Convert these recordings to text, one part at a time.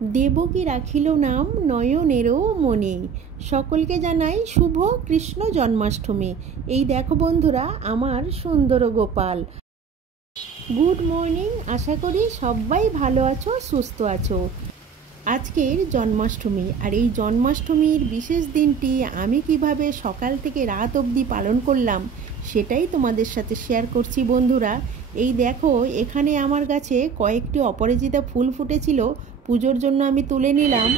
দেবকী রাখিল নাম নয়নেরও মনে। সকলকে জানাই শুভ কৃষ্ণ জন্মাষ্টমী। এই দেখো বন্ধুরা, আমার সুন্দর গোপাল। গুড মর্নিং, আশা করি সবাই ভালো আছো, সুস্থ আছো। আজকের জন্মাষ্টমী, আর এই জন্মাষ্টমীর বিশেষ দিনটি আমি কিভাবে সকাল থেকে রাত অবধি পালন করলাম সেটাই তোমাদের সাথে শেয়ার করছি বন্ধুরা। এই দেখো, এখানে আমার গাছে কয়েকটি অপরাজিতা ফুল ফুটেছিল, পুজোর জন্য আমি তুলে নিলাম।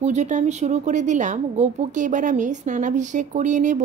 পুজোটা আমি শুরু করে দিলাম। গোপুকে এবার আমি স্নানাভিষেক করিয়ে নেব।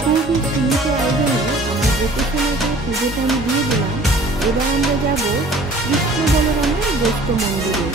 খুবই সীমিত আয়োজনে আমার গোপীনাথের পুজোটা আমি দিয়ে দিলাম। এবার আমরা যাব কৃষ্ণ বলরামের গোষ্ঠ মন্দিরে।